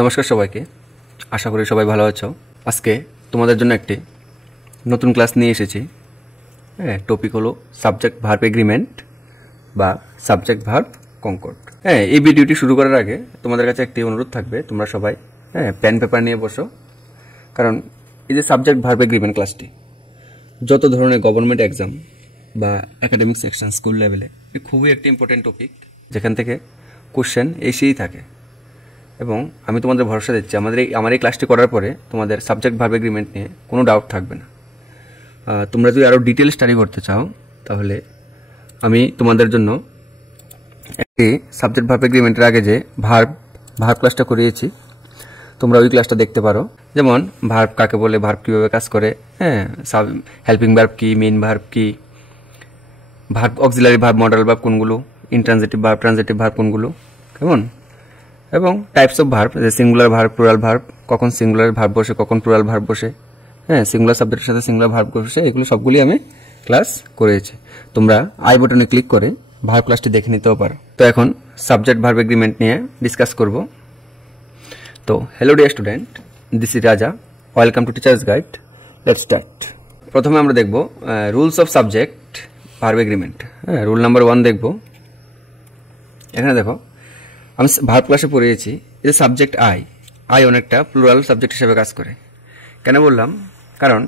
নমস্কার সবাইকে, আশা করি সবাই ভালো আছো। আজকে তোমাদের জন্য একটি নতুন ক্লাস নিয়ে এসেছি। টপিক হলো সাবজেক্ট ভার্ব এগ্রিমেন্ট বা সাবজেক্ট ভার্ব কনকর্ড। এই ভিডিওটি শুরু করার আগে তোমাদের কাছে একটি অনুরোধ থাকবে, তোমরা সবাই পেন পেপার নিয়ে বসো, কারণ এই যে সাবজেক্ট ভার্ব এগ্রিমেন্ট ক্লাসটি যত ধরনের গভর্নমেন্ট এক্সাম বা একাডেমিক সেকশন স্কুল লেভেলে খুবই একটি ইম্পর্টেন্ট টপিক, যেখান থেকে কোশ্চেন এসেই থাকে। এবং আমি তোমাদের ভরসা দিচ্ছি, আমার এই ক্লাসটি করার পরে তোমাদের সাবজেক্ট ভার্ব এগ্রিমেন্ট নিয়ে কোনো ডাউট থাকবে না। তোমরা যদি আরও ডিটেল স্টাডি করতে চাও তাহলে আমি তোমাদের জন্য একটি সাবজেক্ট ভার্ব এগ্রিমেন্টের আগে যে ভার্ব ক্লাসটা করিয়েছি, তোমরা ওই ক্লাসটা দেখতে পারো। যেমন ভার্ব কাকে বলে, ভার্ব কীভাবে কাজ করে, হেল্পিং ভার্ব কী, মেইন ভার্ব কী, verb auxiliary verb, modal verb কোনগুলো, ইনট্রানজিটিভ ভার্ব, ট্রানজিটিভ ভার্ব কোনগুলো, কেমন, এবং টাইপস অফ ভার্ব, যে সিঙ্গুলার ভার্ব, প্লুরাল ভার্ব, কখন সিঙ্গুলার ভার্ব বসে, কখন প্লুরাল ভার্ব বসে, সিঙ্গুলার সাবজেক্টের সাথে সিঙ্গুলার ভার্ব বসে, এগুলো সবগুলি আমি ক্লাস করেছি। তোমরা আই বাটনে ক্লিক করে ভার্ব ক্লাসটি দেখে নিতেও পারো। তো এখন সাবজেক্ট ভার্ব এগ্রিমেন্ট নিয়ে ডিসকাস করব। তো hello dear student, this is Raja, welcome to teachers guide. Let's start. প্রথমে আমরা দেখব rules of subject verb agreement. Rule number 1 দেখব। এখানে দেখো, আমি ভার্ব ক্লাসে পড়িয়েছি এই যে সাবজেক্ট আই অনেকটা প্লুরাল সাবজেক্ট হিসেবে কাজ করে। কেন বললাম? কারণ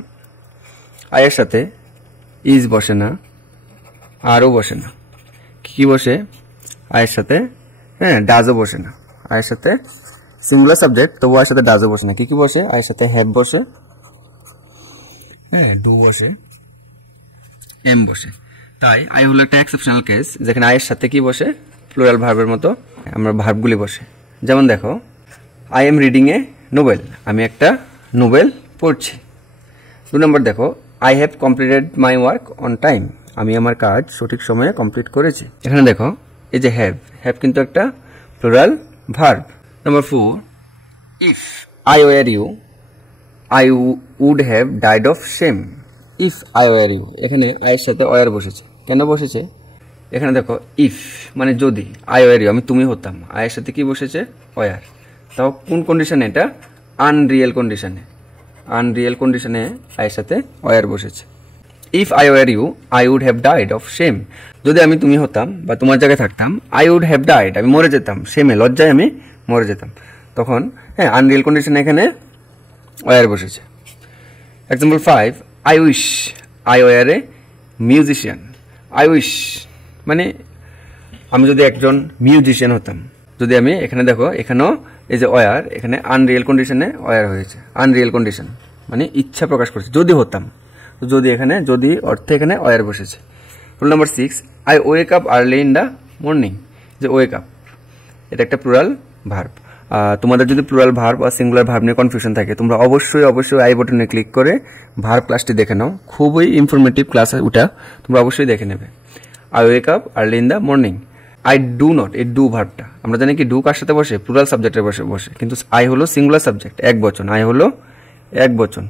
আয়ের সাথে ইজ বসে না, আরও বসে না। কি বসে? আয়ের সাথে ডাজও বসে না। আয়ের সাথে সিঙ্গুলার সাবজেক্ট, তবু আয়ের সাথে ডাজও বসে না। কি বসে? আয়ের সাথে হ্যাভ বসে, ডু বসে, এম বসে। তাই আই হলো একটা এক্সেপশনাল কেস, যেখানে আয়ের সাথে কি বসে? প্লুরাল ভার্বের মতো আমরা ভার্বগুলি বসে। যেমন দেখো, I am reading a Nobel, আমি একটা নোবেল পড়ছি। 2 নম্বর দেখো, I have completed my work on time, আমি আমার কাজ সঠিক সময়ে কমপ্লিট করেছি। এখানে দেখো, এই যে হ্যাভ কিন্তু একটা plural verb. Number 4, if I were you, I would have died of shame. If I were you, এখানে আয়ের সাথে ওয়ার বসেছে। কেন বসেছে? এখানে দেখো, ইফ মানে যদি, আই ওয়ার ইউ আমি তুমি হতাম, আয়ের সাথে কি বসেছে? ওয়ার। তাও কোন কন্ডিশনে? এটা আনরিয়েল কন্ডিশনে। আনরিয়েল কন্ডিশনে আয়ের সাথে ওয়ার বসেছে। If I were you, I would have died of shame. যদি আমি তুমি হতাম বা তোমার জায়গায় থাকতাম, আই উড হ্যাভ ডাইড, আমি মরে যেতাম, শেমে লজ্জায় আমি মরে যেতাম। তখন আনরিয়েল কন্ডিশনে এখানে ওয়ার বসেছে। Example 5, I wish I were A musician. I wish মানে আমি যদি একজন মিউজিশিয়ান হতাম। যদি আমি এখানে দেখো, এখানেও এই যে ওয়ার, এখানে আনরিয়েল কন্ডিশনে ওয়ার হয়েছে। আনরিয়েল কন্ডিশন মানে ইচ্ছা প্রকাশ করছে, যদি হতাম। যদি এখানে, যদি অর্থে এখানে ওয়ার বসেছে। Rule number 6, I wake up early in the morning. যে ওয়েক আপ, এটা একটা প্লুরাল ভার্ব। তোমাদের যদি প্লুরাল ভার্ব বা সিঙ্গুলার ভার্ব নিয়ে কনফিউশন থাকে, তোমরা অবশ্যই আই বাটনে ক্লিক করে ভার্ব ক্লাসটি দেখে নাও। খুবই ইনফরমেটিভ ক্লাস ওটা, তোমরা অবশ্যই দেখে নেবে। I wake up early in the morning. I do not, এই ডু ভার্বটা আমরা জানি কি ডু কার সাথে বসে? প্লুরাল সাবজেক্টের বসে। কিন্তু আই হলো সিঙ্গুলার সাবজেক্ট, এক বচন। আই হলো এক বচন,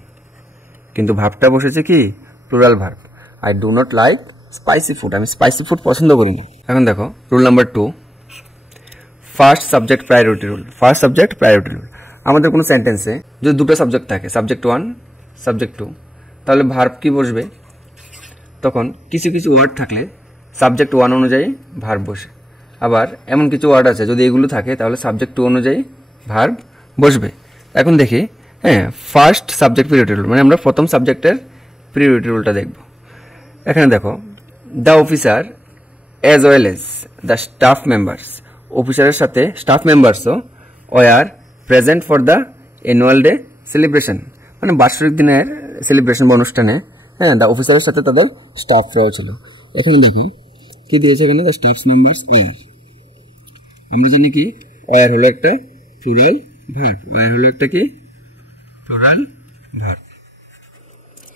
কিন্তু ভার্বটা বসেছে কি? Plural verb. I do not like spicy food, আমি স্পাইসি ফুড পছন্দ করি না। এখন দেখো, rule number 2, first subject priority rule. First subject priority rule. আমাদের কোনো সেন্টেন্সে যদি দুটো সাবজেক্ট থাকে, সাবজেক্ট 1, সাবজেক্ট 2, তাহলে ভার্ব কি বসবে? তখন কিছু কিছু ওয়ার্ড থাকলে সাবজেক্ট 1 অনুযায়ী ভার্ব বসে। আবার এমন কিছু ওয়ার্ড আছে, যদি এগুলো থাকে তাহলে সাবজেক্ট 2 অনুযায়ী ভার্ব বসবে। এখন দেখি, ফার্স্ট সাবজেক্ট প্রায়োরিটি রুল মানে আমরা প্রথম সাবজেক্টের প্রায়োরিটি রুলটা দেখব। এখানে দেখো, the officer as well as the staff members. অফিসারের সাথে স্টাফ মেম্বার্সও were present for the annual day celebration, মানে বার্ষিক দিনের সেলিব্রেশন বা অনুষ্ঠানে দ্য অফিসারের সাথে তাদের স্টাফরাও ছিল। এখানে দেখি কি দিয়েছে, এখানে দ্য স্টাফ মেম্বার্স ওয়ার। আমরা জানি কি ওয়ার হলো একটা প্লুরাল ভার্ব। ওয়ার হলো একটা কি? Plural verb.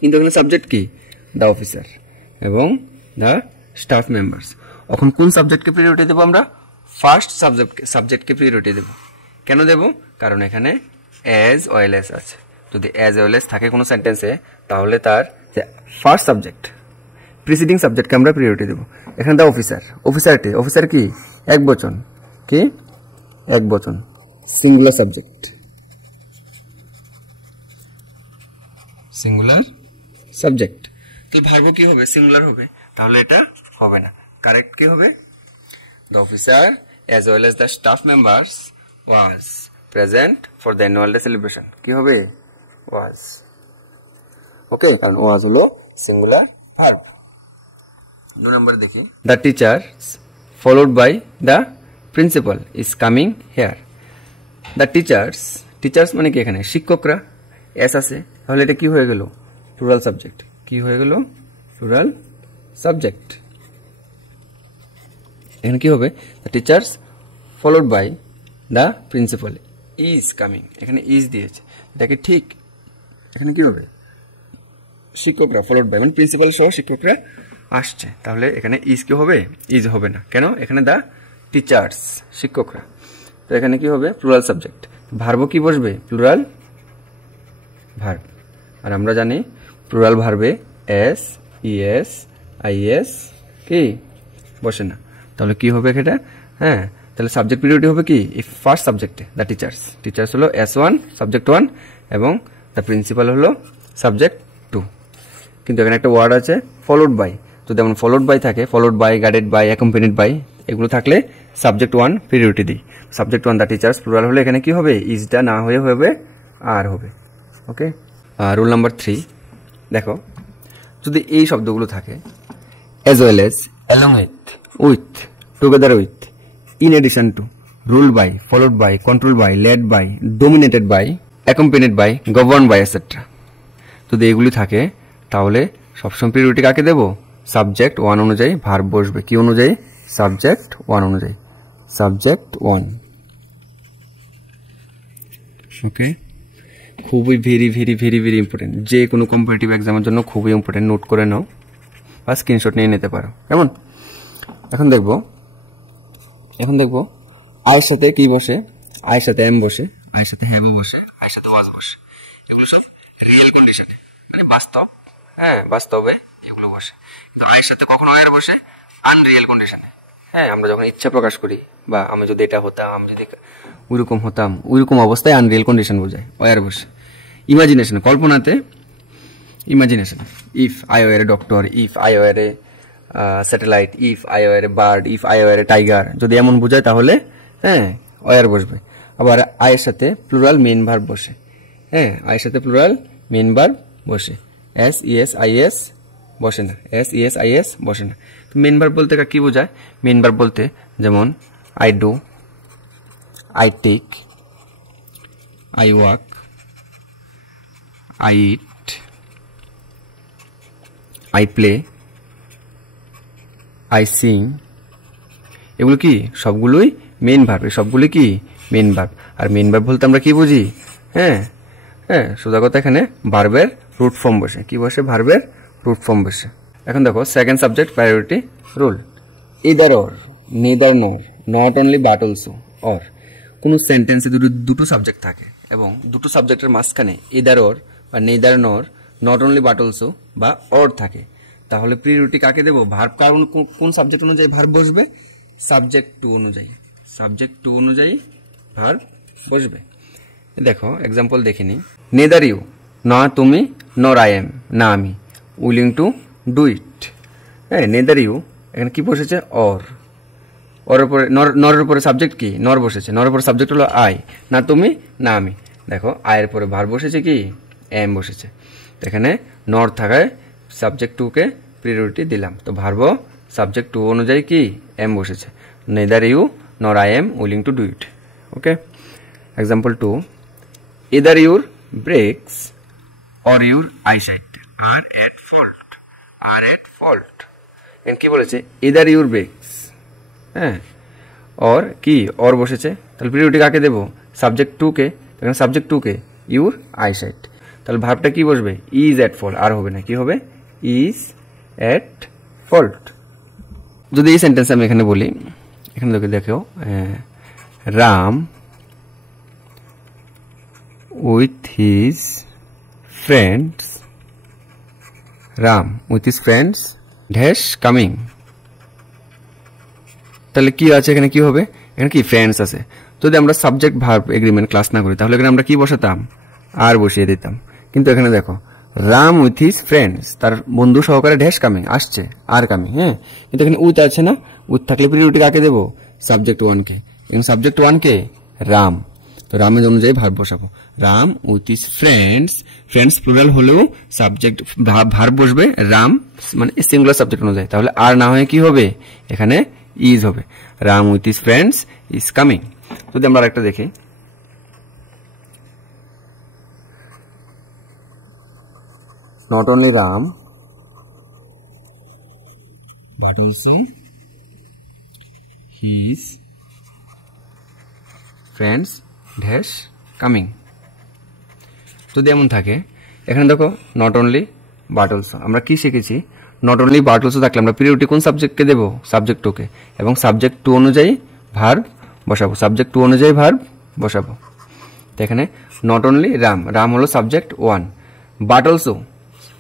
কিন্তু এখানে সাবজেক্ট কি? দ্য অফিসার এবং দ্য স্টাফ মেম্বার্স। এখন কোন সাবজেক্টকে প্রায়োরিটি দেবো? আমরা ফার্স্ট সাবজেক্টকে প্রায়োরিটি দেব। কেন দেব? কারণ এখানে অ্যাজ ওয়েল এজ আছে। যদি অ্যাজ ওয়েল এজ থাকে কোনো সেন্টেন্সে, তাহলে তার ফার্স্ট সাবজেক্ট প্রিসিডিং সাবজেক্টকে আমরা প্রায়োরিটি দেব। এখানে দ্য অফিসার কি? এক বচন। কি? এক বচন, সিঙ্গুলার সাবজেক্ট। Singular subject. তো ভার্ব কি হবে? সিঙ্গুলার হবে, তাহলে এটা হবে না। কারেক্ট কি হবে? The officer as well as the staff members was present for the annual day celebration. কি হবে? was. ওকে, কারণ was হলো সিঙ্গুলার ভার্ব। 2 নম্বর দেখি, the teachers followed by the principal is coming here. the teachers মানে কি? এখানে শিক্ষকরা, এস আছে, তাহলে এটা কি হয়ে গেল? Plural subject. কি হয়ে গেল? Plural subject. এখানে কি হবে? the teachers followed by the principal is coming, এখানে is দিয়েছে, এটা কি ঠিক? এখানে কি হবে? শিক্ষকরা followed by মানে প্রিন্সিপাল সহ শিক্ষকরা আসছে, তাহলে এখানে is কি হবে? is হবে না। কেন? এখানে the teachers শিক্ষকরা, তো এখানে কি হবে? Plural subject. ভার্ব কি বসবে? Plural verb. আর আমরা জানি প্লুরাল ভার্বে এস, ইএস, আইএস কি বসে না, তাহলে কি হবে এটা? হ্যাঁ, তাহলে সাবজেক্ট পিরিয়ডটি হবে কি? এই ফার্স্ট সাবজেক্টে দ্য টিচার্স হলো S1 সাবজেক্ট 1 এবং দ্য প্রিন্সিপাল হলো সাবজেক্ট 2। কিন্তু এখানে একটা ওয়ার্ড আছে ফলোড বাই, যদি যেমন ফলোড বাই থাকে, followed by, guided by, accompanied by, এগুলো থাকলে সাবজেক্ট 1 প্রিয়রিটি দিই। সাবজেক্ট 1 দ্য টিচার্স প্লুরাল হলে এখানে কি হবে? ইজটা না হয়ে হবে আর হবে। ওকে, রুল নাম্বার 3 দেখো, যদি এই শব্দগুলো থাকে as well as, along with, together with, in addition to, ruled by, followed by, controlled by, led by, dominated by, accompanied by, governed by, etc. যদি এগুলি থাকে তাহলে সবসময় প্রিয়রিটি কাকে দেব? সাবজেক্ট 1 অনুযায়ী ভার্ব বসবে। কি অনুযায়ী? সাবজেক্ট 1 অনুযায়ী, সাবজেক্ট 1। ওকে, খুবই very very very very important, যে কোনো কম্পিটিটিভ এক্সামের জন্য খুবই ইম্পর্টেন্ট, নোট করে নাও বা স্ক্রিনশট নিয়ে নিতে পারো। কেমন? এখন দেখবো আয়ের সাথে কি বসে? আয়ের সাথে এম বসে, আয়ের সাথে হ্যাভ বসে, আয়ের সাথে ওয়াজ বসে। এগুলো সব রিয়েল কন্ডিশনে, মানে বাস্তব, হ্যাঁ বাস্তবে এগুলো বসে। কিন্তু আয়ের সাথে কখনো আয়ের বসে আনরিয়েল কন্ডিশনে। হ্যাঁ, আমরা যখন ইচ্ছা প্রকাশ করি বা আমি যদি এটা হতাম, আমি যদি ওইরকম হতাম, ওইরকম অবস্থায় আনরিয়েল কন্ডিশন বোঝায়, ওয়ার বসে। ইমাজিনেশন, কল্পনাতে imagination, if I were a doctor, if I were a satellite, if I were a bird, if I were a tiger, যদি এমন বোঝায় তাহলে হ্যাঁ ওয়ার বসবে। আবার আয়ের সাথে প্লুরাল মেইন ভার্ব বসে, হ্যাঁ আয়ের সাথে প্লুরাল মেইন ভার্ব বসে, এস, ইএস, আইএস বসে না, এস, ইএস, আইএস বসে না। তো মেইন ভার্ব বলতে কি বোঝায়? মেইন ভার্ব বলতে যেমন I do, I take, I walk, I eat, I play, I sing, এগুলো কি? সবগুলোই মেইন ভার্ব। সবগুলো কি? Main verb. আর মেইন ভার্ব বলতে আমরা কি বুঝি? হ্যাঁ, সোজা কথা, এখানে ভার্বের রুট ফর্ম বসে। কি বসে? ভার্বের রুট ফর্ম বসে। এখন দেখো second subject priority rule, either or, neither nor, not only but also, or. কোনো সেন্টেন্সে দুটো সাবজেক্ট থাকে এবং দুটো সাবজেক্টের মাঝখানে ইদার অর বা neither nor, not only but also বা অর থাকে, তাহলে প্রিয়রিটি কাকে দেব? ভার্ব। কারণ কোন সাবজেক্ট অনুযায়ী ভার্ব বসবে? সাবজেক্ট 2 অনুযায়ী, সাবজেক্ট 2 অনুযায়ী ভার্ব বসবে। দেখো এক্সাম্পল দেখে নি, নেদার ইউ, না তুমি, নর আই এম, না আমি, উইলিং টু ডু ইট। হ্যাঁ, নেদার ইউ, এখানে কি বসেছে? অর। ওর উপরে নরের উপরে সাবজেক্ট কি? নর বসেছে। নরের উপরে সাবজেক্ট হলো আই, না তুমি, না আমি। দেখো আয়ের পরে ভার্ব বসেছে কি? এম বসেছে। এখানে নর থাকায় সাবজেক্ট 2-কে প্রিয়রিটি দিলাম, তো ভার্ব সাবজেক্ট 2 অনুযায়ী কি? এম বসেছে। Neither you nor I am willing to do it. Okay, example 2, either your brakes or your eyesight are at fault, are at fault. কি বলেছে? ইদার ইউর ব্রেকস, হ্যাঁ, অর কি? অর বসেছে, তাহলে প্রিয়রিটি কাকে দেব? সাবজেক্ট 2-কে। এখানে সাবজেক্ট 2-কে ইউর আইসাইট, তাহলে ভার্বটা কি বসবে? ইজ এট ফল্ট, আর হবে না, কি হবে? Is at fault. যদি এই সেন্টেন্স আমি এখানে বলি, এখানে দেখো Ram with his friends, Ram with his friends dash coming, তাহলে কি আছে এখানে? কি হবে? এখানে কি? ফ্রেন্ডস আছে। যদি আমরা সাবজেক্ট ভার্ব এগ্রিমেন্ট ক্লাস না করি তাহলে এখানে আমরা কি বসাতাম? আর বসিয়ে দিতাম। কিন্তু এখানে দেখো রাম উইথ হিজ ফ্রেন্ডস, তার বন্ধু সহকারে ড্যাশ কামিং, আসছে, আর কামিং। হ্যাঁ, কিন্তু এখানে উইথ আছে না, উইথ থাকলে প্রিয়রিটি কাকে দেবো? সাবজেক্ট ওয়ানকে। এবং সাবজেক্ট ওয়ানকে রাম, তো রামের অনুযায়ী ভার্ব বসাবো। Ram with his friends, friends plural হলেও সাবজেক্ট ভার্ব বসবে রাম মানে সিঙ্গুলার সাবজেক্ট অনুযায়ী, তাহলে আর না হয়ে কি হবে? এখানে ইজ হবে। Ram with his friends is coming. যদি আমরা আরেকটা দেখি, not only Ram but also his friends dash coming। যদি এমন থাকে, এখানে দেখো নট অনলি বাট অলসো, আমরা কি শিখেছি? নট অনলি বাট অলসো থাকলে আমরা প্রিয়রিটি কোন সাবজেক্টকে দেবো? সাবজেক্ট টুকে, এবং সাবজেক্ট টু অনুযায়ী ভার্ব বসাবো, সাবজেক্ট টু অনুযায়ী ভার্ব বসাবো। তো এখানে নট অনলি রাম, রাম হলো subject one, but also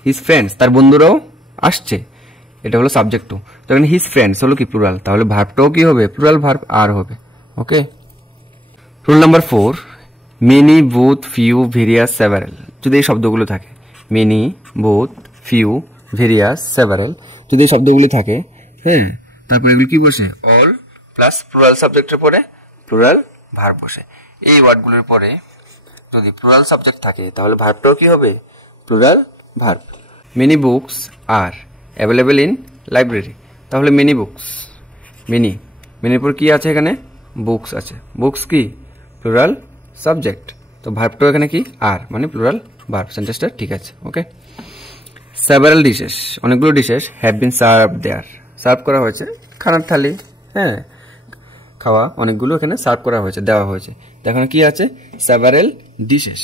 his friends, তার বন্ধুরাও আসছে, এটা হলো সাবজেক্ট টু। তো এখানে হিজ ফ্রেন্ডস হলো কি? প্লুরাল, তাহলে ভার্বটাও কি হবে? প্লুরাল ভার্ব আর হবে। Okay. Rule number 4, many, both, few, various, several. যদি এই শব্দগুলো থাকে, many, both, few, various, several, যদি এই শব্দগুলি থাকে, হ্যাঁ, তারপরে এগুলো কি বসে? অল প্লাস প্লুরাল সাবজেক্টের পরে প্লুরাল ভার্ব বসে। এই ওয়ার্ডগুলোর পরে যদি প্লুরাল সাবজেক্ট থাকে, তাহলে ভার্বটাও কি হবে? Plural verb. Many books are available in library, তাহলে মেনি বুকস, মেনি, মেনির পর কি আছে? এখানে বুকস আছে, বুকস কি? প্লুরাল সাবজেক্ট, তো ভার্বটাও এখানে কি? আর, মানে প্লুরাল ভার্ব। সেন্টেন্সটা ঠিক আছে। ওকে। সেভারাল ডিশেস, অনেকগুলো dishes have been serve there, serve করা হয়েছে, খানার থালি, হ্যাঁ, খাওয়া অনেকগুলো এখানে সার্ভ করা হয়েছে, দেওয়া হয়েছে। তো এখানে কি আছে? Several dishes.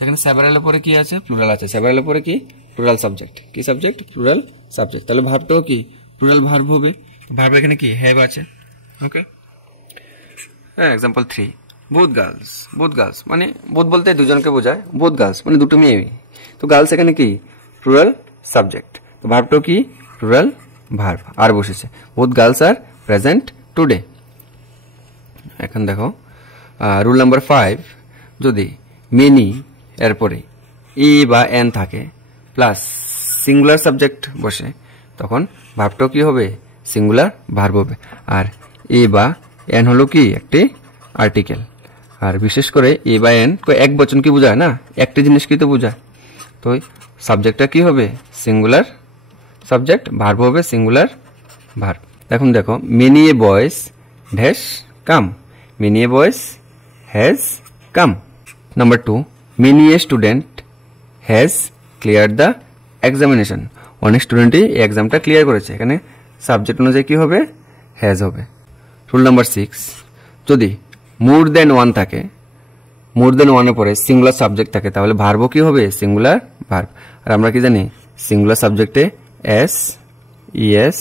এখানে সেভারালের পরে কি আছে? প্লুরাল আছে। সেভারালের পরে কি? Plural subject. কি সাবজেক্ট? Plural subject. তাহলে ভার্বটাও কি? প্লুরাল ভার্ব হবে। ভার্ব এখানে কি? হ্যাভ আছে। ওকে। হ্যাঁ, example 3, both girls, both girls মানে বোথ বলতে দুজনকে বোঝায়, বোথ গার্লস মানে দুটো মেয়ে। তো গার্লস এখানে কি? Plural subject. তো ভার্বটাও কি? প্লুরাল ভার্ব, আর বসেছে। বোথ গার্লস আর প্রেজেন্ট টুডে। এখন দেখো রুল নাম্বার 5, যদি মেনি এরপরে ই বা এন থাকে প্লাস সিঙ্গুলার সাবজেক্ট বসে, তখন ভার্বটাও কি হবে? সিঙ্গুলার ভার্ব হবে। আর এ বা এন হলো কি? একটি আর্টিকেল। আর বিশেষ করে এ বা এন এক বচন কি বোঝায় না, একটি জিনিস কি তো বোঝায়। তো সাবজেক্টটা কি হবে? সিঙ্গুলার সাবজেক্ট, ভার্ব হবে সিঙ্গুলার ভার্ব। এখন দেখো, মেনি এ বয়েস dash come, many a boys has come. Number 2, many a student has clear the examination, অনেক স্টুডেন্টই এই এক্সামটা ক্লিয়ার করেছে। এখানে সাবজেক্ট অনুযায়ী কি হবে? হ্যাজ হবে। রুল নাম্বার 6, যদি মোর দেন ওয়ান থাকে, মোর দেন ওয়ানের পরে সিঙ্গুলার সাবজেক্ট থাকে, তাহলে ভার্বও কি হবে? Singular verb. আর আমরা কি জানি? সিঙ্গুলার সাবজেক্টে এস, ইএস,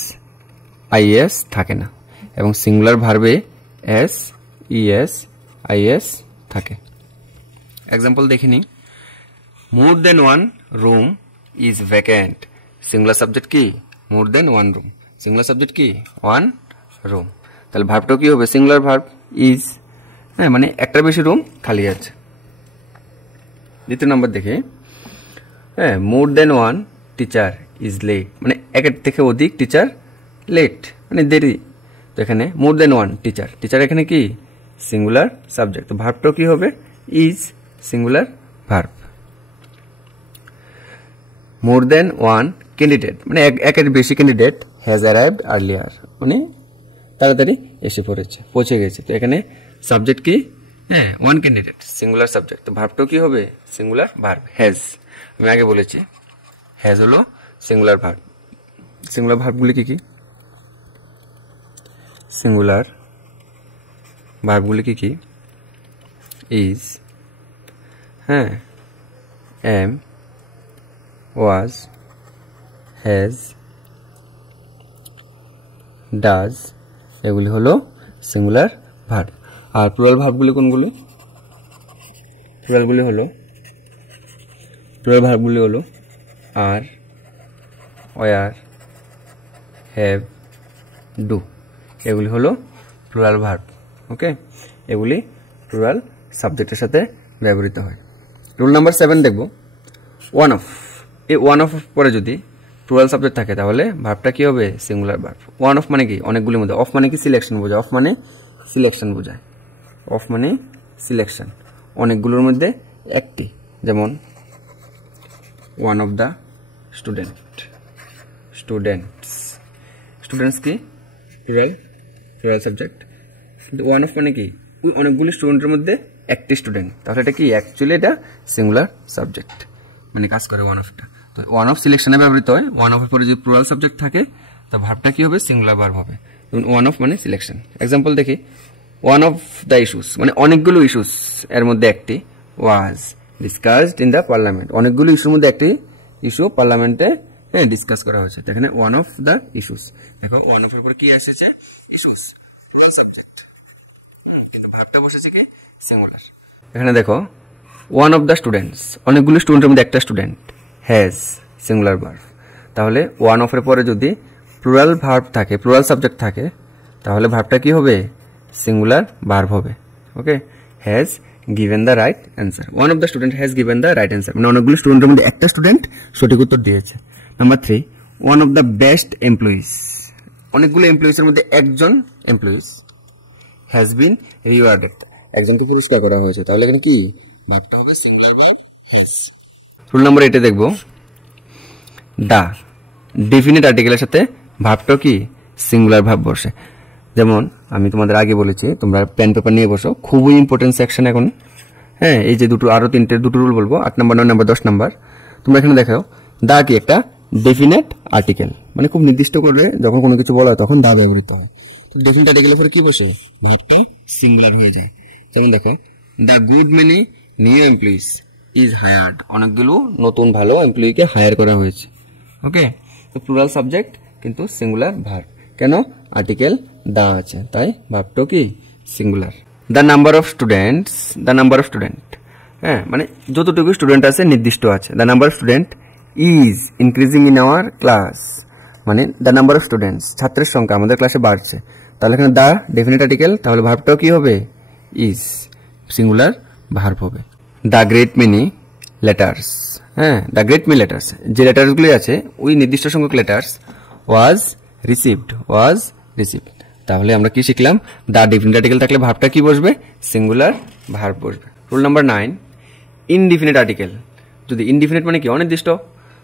আইএস থাকে না, এবং সিঙ্গুলার ভার্বে এস, ইএস, আইএস থাকে। এক্সাম্পল দেখিনি, more than one room is vacant, singular subject কি? More than one room, singular subject কি? One room. তাহলে ভার্বটাও কি হবে? সিঙ্গুলার ভার্ব ইজ, হ্যাঁ, মানে একটা বেশি রুম খালি আছে। দ্বিতীয় নম্বর দেখে, হ্যাঁ, মোর than one teacher is late, মানে একের থেকে অধিক টিচার লেট, মানে দেরি। তো এখানে more than one teacher, teacher এখানে কি? সিঙ্গুলার সাবজেক্ট, তো ভার্বটাও কি হবে? Is, singular verb. More than one candidate, মানে একের বেশি ক্যান্ডিডেট হ্যাজ অ্যারাইভড আর্লিয়ার, মানে তাড়াতাড়ি এসে পৌঁছে গেছে। তো এখানে সাবজেক্ট কি? হ্যাঁ, ওয়ান ক্যান্ডিডেট, সিঙ্গুলার সাবজেক্ট, তো ভার্বটাও কি হবে? Singular verb has. আমি আগে বলেছি হ্যাজ হলো সিঙ্গুলার ভার্ব। সিঙ্গুলার ভার্বগুলি কি কি? সিঙ্গুলার ভার্বগুলি কি কি? ইজ, হ্যাঁ, এম, ওয়াজ, হ্যাজ, ডাজ, এগুলি হলো সিঙ্গুলার ভার্ব। আর প্লুরাল ভার্বগুলি কোনগুলি? প্লুরাল ভার্বগুলি হলো আর, ওয়ার, হ্যাভ, ডু, এগুলি হলো প্লুরাল ভার্ব। ওকে, এগুলি প্লুরাল সাবজেক্টের সাথে ব্যবহৃত হয়। রুল নাম্বার 7 দেখব, ওয়ান অফ, এই ওয়ান অফ পরে যদি প্লুরাল সাবজেক্ট থাকে তাহলে ভার্বটা কি হবে সিঙ্গুলার ভার্ব। ওয়ান অফ মানে কি অনেকগুলির মধ্যে, অফ মানে কি সিলেকশন বোঝায়, অফ মানে সিলেকশন বোঝায়, অফ মানে সিলেকশন, অনেকগুলোর মধ্যে একটি, যেমন one of the student, students কি প্লুরাল সাবজেক্ট, কিন্তু ওয়ান অফ মানে কি অনেকগুলি স্টুডেন্টের মধ্যে একটি স্টুডেন্ট, তাহলে এটা কি অ্যাকচুয়ালি এটা সিঙ্গুলার সাবজেক্ট মানে কাজ করে ওয়ান অফটা। তো ওয়ান অফ সিলেকশনে ব্যবহৃত হয়, ওয়ান অফের পরে যদি প্লুরাল সাবজেক্ট থাকে তো ভার্বটা কি হবে সিঙ্গুলার ভার্ব হবে। ওয়ান অফ মানে সিলেকশন। এক্সাম্পল দেখি, ওয়ান অফ দ্য ইস্যুস মানে অনেকগুলো ইস্যুস এর মধ্যে একটি ওয়াজ ডিসকাসড ইন দ্য পার্লামেন্ট, অনেকগুলো ইস্যুর মধ্যে একটি ইস্যু পার্লামেন্টে ডিসকাস করা হয়েছে। এখানে ওয়ান অফ দ্য ইস্যুস, দেখো ওয়ান অফ এর উপরে কি এসেছে ইস্যুস প্লুরাল সাবজেক্ট, কিন্তু ভার্বটা বসেছে কি সিঙ্গুলার। এখানে দেখো ওয়ান অফ দ্য স্টুডেন্টস অনেকগুলো স্টুডেন্টের মধ্যে একটা স্টুডেন্ট হ্যাজ সিঙ্গুলার ভার্ব, তাহলে ওয়ান অফের পরে যদি প্লুরাল ভার্ব থাকে প্লুরাল সাবজেক্ট থাকে তাহলে ভার্বটা কি হবে সিঙ্গুলার ভার্ব হবে। Okay, has given the right answer, one of the student has given the right answer মানে অনেকগুলো স্টুডেন্টের মধ্যে একটা স্টুডেন্ট সঠিক উত্তর দিয়েছে। Number 3, one of the best employees, অনেকগুলো এমপ্লয়িজের মধ্যে একজন এমপ্লয়িজ হ্যাজ বিন রিওয়ার্ডেড, একজনকে পুরস্কার করা হয়েছে, তাহলে এখানে কি ভার্বটা হবে singular verb has. Rule number 8 দেখবো, দা ডেফিনিট আর্টিকেলের সাথে ভার্বটা কি সিঙ্গুলার ভার্ব বসে। যেমন আমি তোমাদের আগে বলেছি তোমরা পেন পেপার নিয়ে বসো, খুবই ইম্পর্টেন্ট সেকশন এখন। হ্যাঁ, এই যে আরো দুটো রুল বলবো, 8 নম্বর 9 নম্বর 10 নম্বর। তোমরা এখানে দেখো দা কি একটা ডেফিনেট আর্টিকেল, মানে খুব নির্দিষ্ট করে যখন কোনো কিছু বলা হয় তখন দা ব্যবহৃত হয়। তো ডেফিনেট আর্টিকেলের পরে কি বসে ভার্বটা সিঙ্গুলার হয়ে যায়। যেমন দেখো the good many new employees is hired, অনেকগুলো নতুন ভালো এমপ্লয়িকে হায়ার করা হয়েছে। ওকে, তো প্লুরাল সাবজেক্ট কিন্তু সিঙ্গুলার ভার্ব, কেন আর্টিকেল দা আছে তাই ভার্বটা কি singular. The number of student, হ্যাঁ মানে যতটুকু স্টুডেন্ট আছে নির্দিষ্ট আছে। The number of student is increasing in our class, মানে দ্য নাম্বার অফ স্টুডেন্টস ছাত্রের সংখ্যা আমাদের ক্লাসে বাড়ছে, তাহলে এখানে দা ডেফিনিট আর্টিকেল, তাহলে ভার্বটাও কি হবে ইজ সিঙ্গুলার ভার্ব হবে। দ্য গ্রেট মেনি লেটার্স, হ্যাঁ দ্য গ্রেট মেনি লেটার্স, যে লেটার্সগুলি আছে ওই নির্দিষ্ট সংখ্যক লেটার্স ওয়াজ রিসিভড, তাহলে আমরা কি শিখলাম দা ডেফিনিট আর্টিকেল থাকলে ভার্বটা কি বসবে সিঙ্গুলার ভার্ব বসবে। রুল নাম্বার 9, ইনডিফিনিট আর্টিকেল, যদি ইনডিফিনিট মানে কি অনির্দিষ্ট,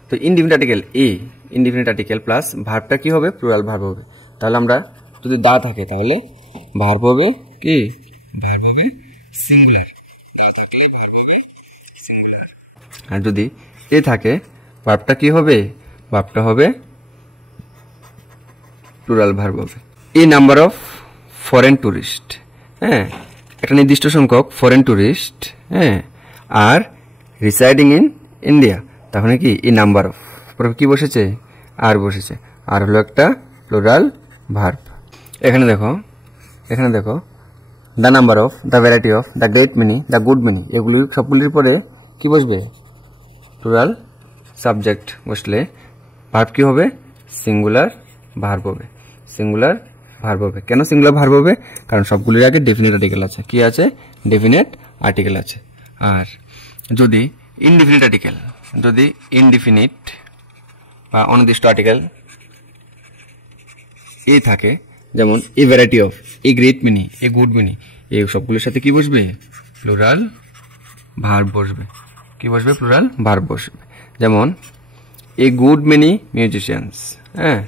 তো ইনডিফিনিট আর্টিকেল প্লাস ভার্বটা কি হবে প্লুরাল ভার্ব হবে। তাহলে আমরা যদি দা থাকে তাহলে ভার্ব হবে কি ভার্ব হবে সিঙ্গুলার, আর যদি এ থাকে ভার্বটা কি হবে ভার্বটা হবে প্লুরাল ভার্ব হবে। এ নাম্বার অফ ফরেন টুরিস্ট, হ্যাঁ একটা নির্দিষ্ট সংখ্যক ফরেন টুরিস্ট হ্যাঁ আর রিসাইডিং ইন ইন্ডিয়া, তাহলে কি এই নাম্বার অফ কি বসেছে আর বসেছে, আর হলো একটা প্লুরাল ভার্ব। এখানে দেখো the number of, the variety of, the great many, the good many, এগুলি সবগুলির পরে কি বসবে প্লুরাল সাবজেক্ট বসলে ভার্ব কি হবে সিঙ্গুলার ভার্ব হবে, কেন সিঙ্গুলার ভার্ব হবে কারণ সবগুলির আগে ডেফিনিট আর্টিকেল আছে, কি আছে ডেফিনিট আর্টিকেল আছে। আর যদি ইনডিফিনিট বা অনির্দিষ্ট আর্টিকেল এ থাকে, যেমন a variety of, a great many, a good many, এই সবগুলোর সাথে কি বসবে প্লুরাল ভার্ব বসবে, প্লুরাল ভার্ব বসবে। যেমন এ গুড মেনি মিউজিশিয়ানস, হ্যাঁ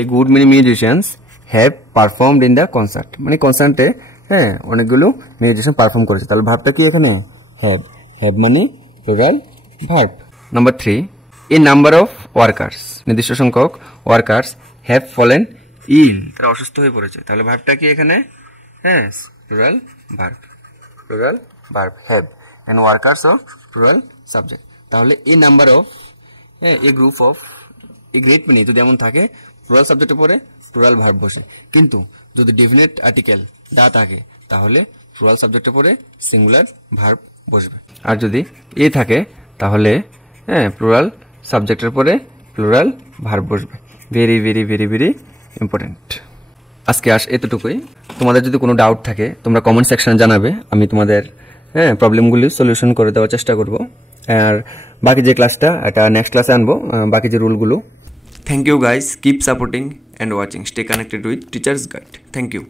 a good many musicians have performed in the concert, মানে কনসার্টে হ্যাঁ অনেকগুলো মিউজিশিয়ান পারফর্ম করেছে, তাহলে ভার্বটা কি এখানে হ্যাভ মানে plural verb. Number 3, A number of workers, নির্দিষ্ট সংখ্যক ওয়ার্কার্স হ্যাভ ফলেন ইল, তারা অসুস্থ হয়ে পড়েছে, তাহলে ভার্বটা কি এখানে হ্যাঁ plural verb have, and workers of plural subject. তাহলে a number of a group of a great many যদি এমন থাকে প্লুরাল সাবজেক্টের পরে প্লুরাল ভার্ব বসে, কিন্তু যদি ডেফিনিট আর্টিকেল দা থাকে তাহলে প্লুরাল সাবজেক্টের পরে সিঙ্গুলার ভার্ব বসবে, আর যদি এ থাকে তাহলে হ্যাঁ প্লুরাল সাবজেক্টের পরে প্লুরাল ভার্ব বসবে। Very very very very important. আজকে এতটুকুই। তোমাদের যদি কোনো ডাউট থাকে তোমরা কমেন্ট সেকশনে জানাবে, আমি তোমাদের প্রবলেমগুলি সলিউশন করে দেওয়ার চেষ্টা করব। আর বাকি যে ক্লাসটা এটা নেক্সট ক্লাসে আনবো, বাকি যে রুলগুলো। Thank you guys, keep supporting and watching. Stay connected with Teacher's Guide. Thank you.